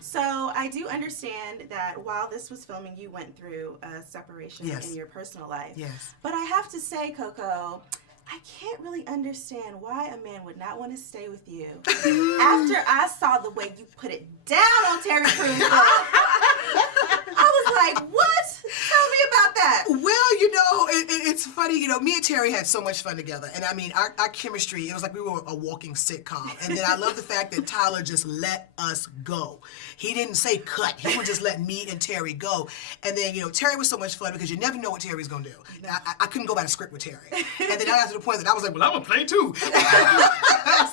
So I do understand that while this was filming, you went through a separation in your personal life. Yes. But I have to say, Coco, I can't really understand why a man would not want to stay with you after I saw the way you put it down on Terry Crews. I was like, what? Tell me about that. Well, you know, it's funny. You know, me and Terry had so much fun together. And I mean, our chemistry, it was like we were a walking sitcom. And then I love the fact that Tyler just let us go. He didn't say cut. He would just let me and Terry go. And then, you know, Terry was so much fun because you never know what Terry's going to do. I couldn't go by the script with Terry. And then I got to the point that I was like, well, I'm going to play too.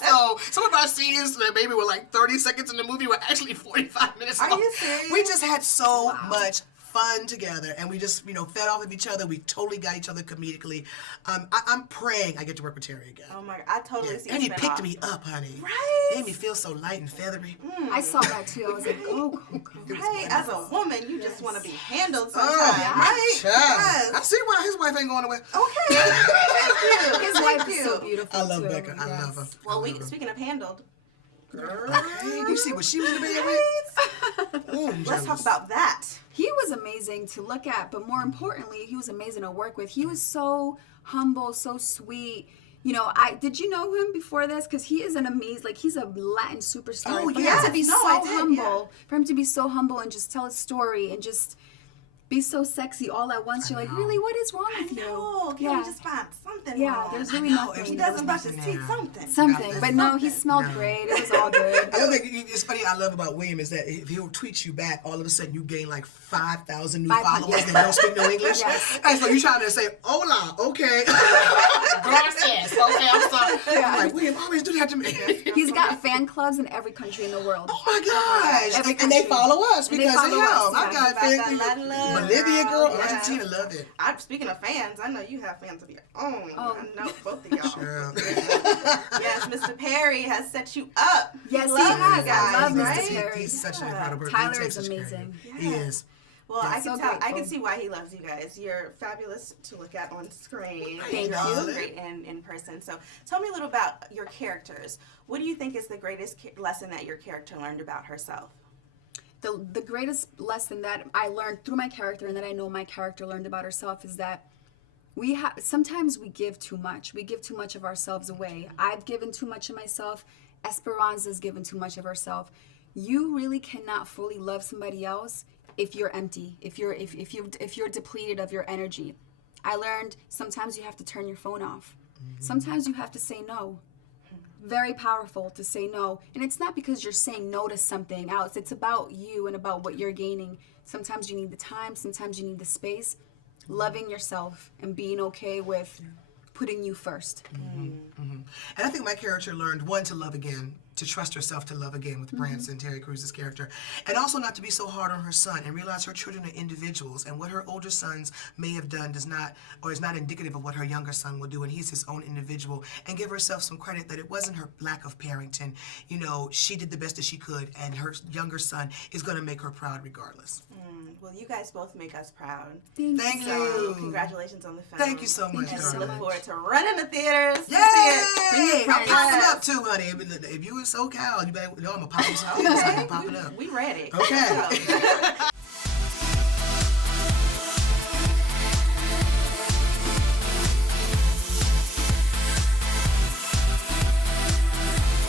So some of our scenes that maybe were like 30 seconds in the movie were actually 45 minutes long. Are you serious? We just had so much fun together, and we just, you know, fed off of each other. We totally got each other comedically. I'm praying I get to work with Terry again. Oh my God, I totally see. And he picked me up, honey. Right? Made me feel so light and feathery. I saw that too. I was like, oh. Right, as a woman, you just want to be handled sometimes, Oh, right? Yes. I see why his wife ain't going away. Okay. Thank you. His wife is so beautiful. I love too. Becca. I love her. Well, speaking of handled, Hey, you see what she was in the bed with? let's talk about that. He was amazing to look at, but more importantly, he was amazing to work with. He was so humble, so sweet. You know, did you know him before this? Because he is an amazing, like, he's a Latin superstar. Oh, For him yes. to be No, so I did, humble, for him to be so humble and just tell a story and just be so sexy all at once. You're like, really, what is wrong with you? No, can we just find something Yeah, wrong? there's really know, nothing. He doesn't brush his teeth, something. Something, but no, he smelled great. It was all good. The other thing it's funny I love about William is that if he'll tweet you back, all of a sudden you gain like 5,000 new 500, followers that don't speak no English. Yes. And so you trying to say, hola, okay. Gracias, okay, I'm sorry. I'm like, William, always do that to me. He's got fan clubs in every country in the world. Oh my gosh. Every And they country. follow us And they because of him. follow us, I got About that fans. love, Bolivia girl, yeah. Argentina, love it. Speaking of fans, I know you have fans of your own. Oh. I know both of y'all. Sure. Yes, Mr. Perry has set you up. Yes, he loves you has. I guys, love Mr. right? Perry. He's such an incredible person. Tyler He takes is such care of amazing. you. He is. Well, I can So tell. I grateful. can see why he loves you guys. You're fabulous to look at on screen. Thank You're you. also great in person. So, tell me a little about your characters. What do you think is the greatest lesson that your character learned about herself? The greatest lesson that I learned through my character and that I know my character learned about herself is that sometimes we give too much. We give too much of ourselves away. I've given too much of myself. Esperanza's given too much of herself. You really cannot fully love somebody else if you're empty, if you're depleted of your energy. I learned sometimes you have to turn your phone off. Sometimes you have to say no. Very powerful to say no. And it's not because you're saying no to something else. It's about you and about what you're gaining. Sometimes you need the time. Sometimes you need the space. Loving yourself and being okay with putting you first. And I think my character learned, one, to love again, to trust herself to love again with Branson, Terry Crews' character, and also not to be so hard on her son and realize her children are individuals, and what her older sons may have done does not, or is not indicative of what her younger son will do, and he's his own individual, and give herself some credit that it wasn't her lack of parenting. You know, she did the best that she could, and her younger son is going to make her proud regardless. Well, you guys both make us proud. Thank So, you. congratulations on the film. Thank you so much, Thank you And so look darling. forward to running the theaters. to see Yay! it. Bring your I'm friends. popping up too, honey. If you in SoCal, you better know I'm gonna pop up some things. I'm popping up. We ready. Okay.